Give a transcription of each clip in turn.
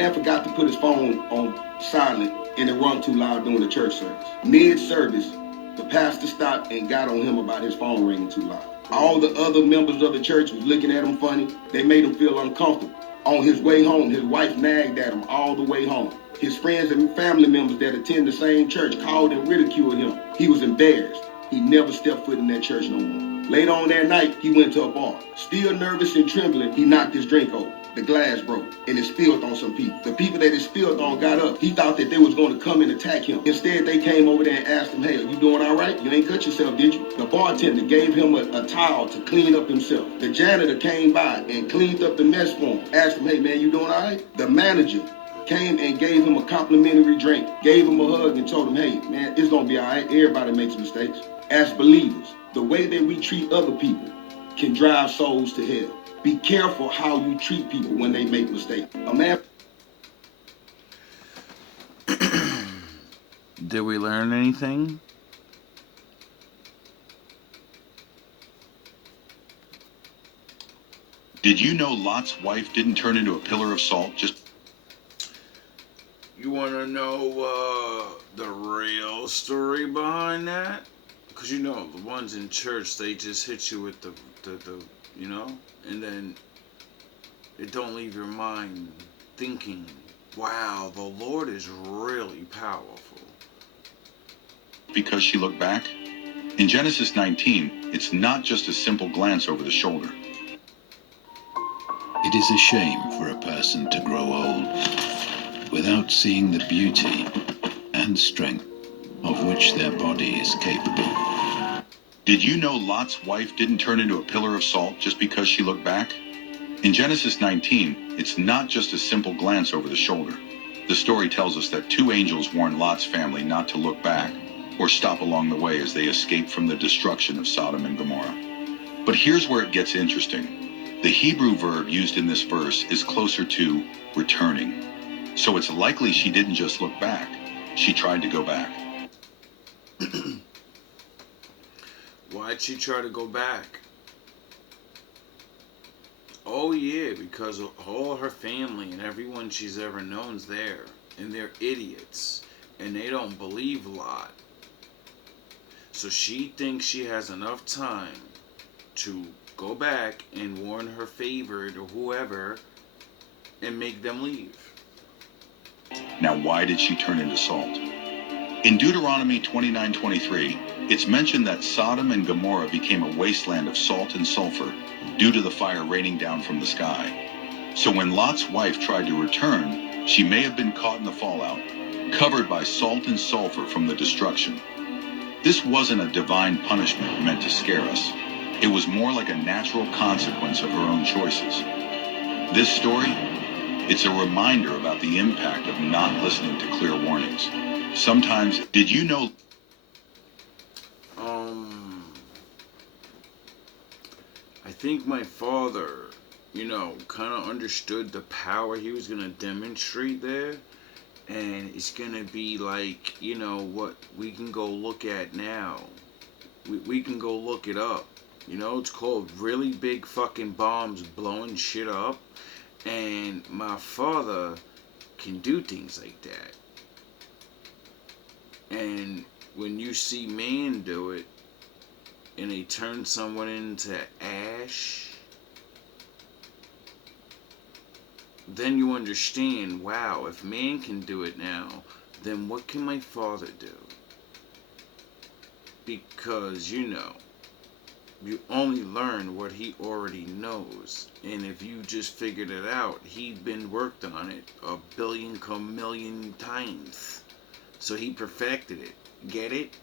man forgot to put his phone on silent and it rung too loud during the church service. Mid-service, the pastor stopped and got on him about his phone ringing too loud. All the other members of the church was looking at him funny. They made him feel uncomfortable. On his way home, his wife nagged at him all the way home. His friends and family members that attend the same church called and ridiculed him. He was embarrassed. He never stepped foot in that church no more. Later on that night, he went to a bar. Still nervous and trembling, he knocked his drink over. The glass broke, and it spilled on some people. The people that it spilled on got up. He thought that they was going to come and attack him. Instead, they came over there and asked him, hey, are you doing all right? You ain't cut yourself, did you? The bartender gave him a towel to clean up himself. The janitor came by and cleaned up the mess for him. Asked him, hey, man, you doing all right? The manager came and gave him a complimentary drink, gave him a hug and told him, hey, man, it's going to be all right. Everybody makes mistakes. As believers, the way that we treat other people can drive souls to hell. Be careful how you treat people when they make mistakes. A man. Did we learn anything? Did you know Lot's wife didn't turn into a pillar of salt just... You want to know the real story behind that? Because you know, the ones in church, they just hit you with the you know? And then it don't leave your mind thinking, wow, the Lord is really powerful. Because she looked back? In Genesis 19, it's not just a simple glance over the shoulder. It is a shame for a person to grow old without seeing the beauty and strength of which their body is capable. Did you know Lot's wife didn't turn into a pillar of salt just because she looked back? In Genesis 19, it's not just a simple glance over the shoulder. The story tells us that two angels warned Lot's family not to look back or stop along the way as they escaped from the destruction of Sodom and Gomorrah. But here's where it gets interesting. The Hebrew verb used in this verse is closer to returning. So it's likely she didn't just look back. She tried to go back. Why'd she try to go back? Oh yeah, because all her family and everyone she's ever known's there. And they're idiots. And they don't believe Lot. So she thinks she has enough time to go back and warn her favorite or whoever and make them leave. Now why did she turn into salt? In Deuteronomy 29:23, it's mentioned that Sodom and Gomorrah became a wasteland of salt and sulfur due to the fire raining down from the sky. So when Lot's wife tried to return, she may have been caught in the fallout, covered by salt and sulfur from the destruction. This wasn't a divine punishment meant to scare us. It was more like a natural consequence of her own choices. This story, it's a reminder about the impact of not listening to clear warnings. Sometimes, did you know... I think my father, you know, kind of understood the power he was going to demonstrate there. And it's going to be like, you know, what we can go look at now. We can go look it up. You know, it's called really big fucking bombs blowing shit up. And my father can do things like that. And when you see man do it, and they turn someone into ash, then you understand, wow, if man can do it now, then what can my father do? Because, you know, you only learn what he already knows. And if you just figured it out, he'd been worked on it a billion million times. So he perfected it. Get it?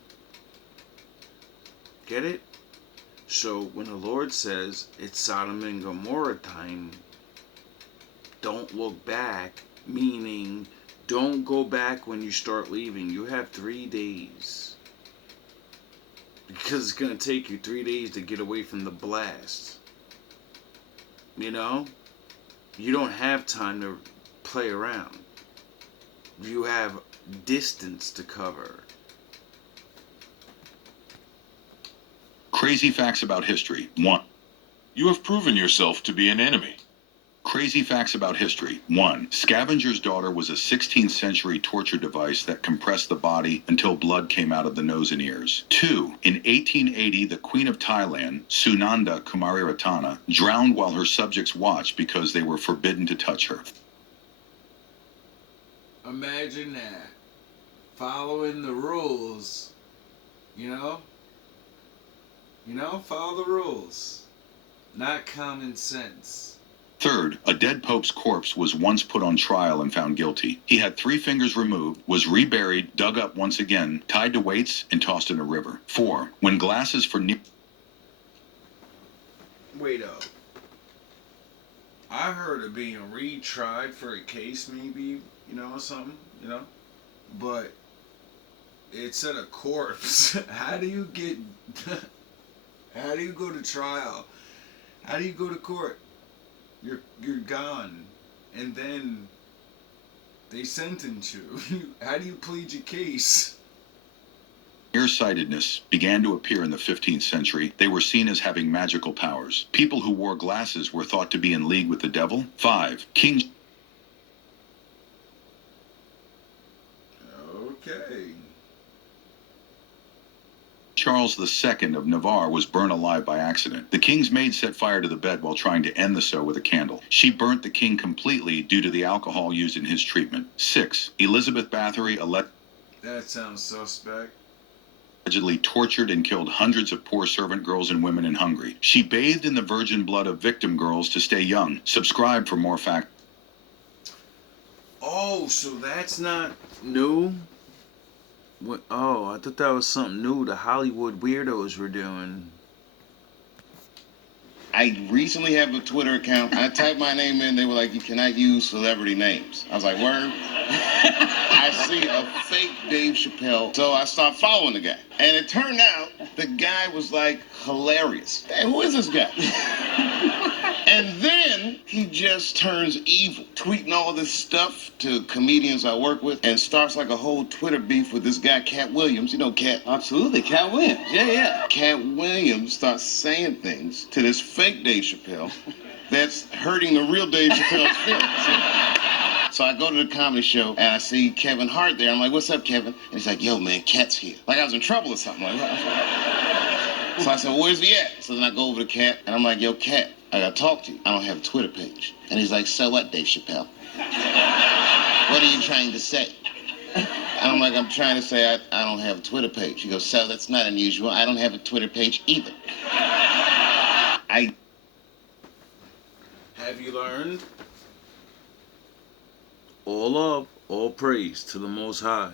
Get it? So when the Lord says it's Sodom and Gomorrah time, don't look back, meaning don't go back when you start leaving. You have 3 days. Because it's going to take you 3 days to get away from the blast. You know? You don't have time to play around. You have distance to cover. Crazy facts about history. 1. You have proven yourself to be an enemy. Crazy facts about history. 1. Scavenger's daughter was a 16th century torture device that compressed the body until blood came out of the nose and ears. 2. In 1880, the Queen of Thailand, Sunanda Kumariratana, drowned while her subjects watched because they were forbidden to touch her. Imagine that. Following the rules, you know? Follow the rules. Not common sense. 3rd, a dead pope's corpse was once put on trial and found guilty. He had 3 fingers removed, was reburied, dug up once again, tied to weights, and tossed in a river. 4. When glasses for Wait up. I heard of being retried for a case, maybe, or something, But it said a corpse. How do you get... How do you go to trial? How do you go to court? You're gone, and then they sentence you. How do you plead your case? Nearsightedness began to appear in the 15th century. They were seen as having magical powers. People who wore glasses were thought to be in league with the devil. 5. King Okay. Charles II of Navarre was burned alive by accident. The king's maid set fire to the bed while trying to end the sew with a candle. She burnt the king completely due to the alcohol used in his treatment. 6. Elizabeth Bathory That sounds suspect. Allegedly tortured and killed hundreds of poor servant girls and women in Hungary. She bathed in the virgin blood of victim girls to stay young. Subscribe for more facts. Oh, so that's not new? What? Oh, I thought that was something new the Hollywood weirdos were doing. I recently have a Twitter account. I typed my name in. They were like, you cannot use celebrity names. I was like, word? I see a fake Dave Chappelle. So I start following the guy. And it turned out the guy was like hilarious. Hey, who is this guy? And then he just turns evil, tweeting all this stuff to comedians I work with and starts like a whole Twitter beef with this guy, Cat Williams. You know Cat? Absolutely, Cat Williams. Yeah. Cat Williams starts saying things to this fake Dave Chappelle that's hurting the real Dave Chappelle's feelings. So I go to the comedy show and I see Kevin Hart there. I'm like, what's up, Kevin? And he's like, yo, man, Cat's here. Like I was in trouble or something. Like, so I said, well, where's he at? So then I go over to Cat and I'm like, yo, Cat, I gotta talk to you. I don't have a Twitter page. And he's like, so what, Dave Chappelle? What are you trying to say? And I'm like, I'm trying to say I don't have a Twitter page. He goes, so that's not unusual. I don't have a Twitter page either. Have you learned? All love, all praise to the Most High.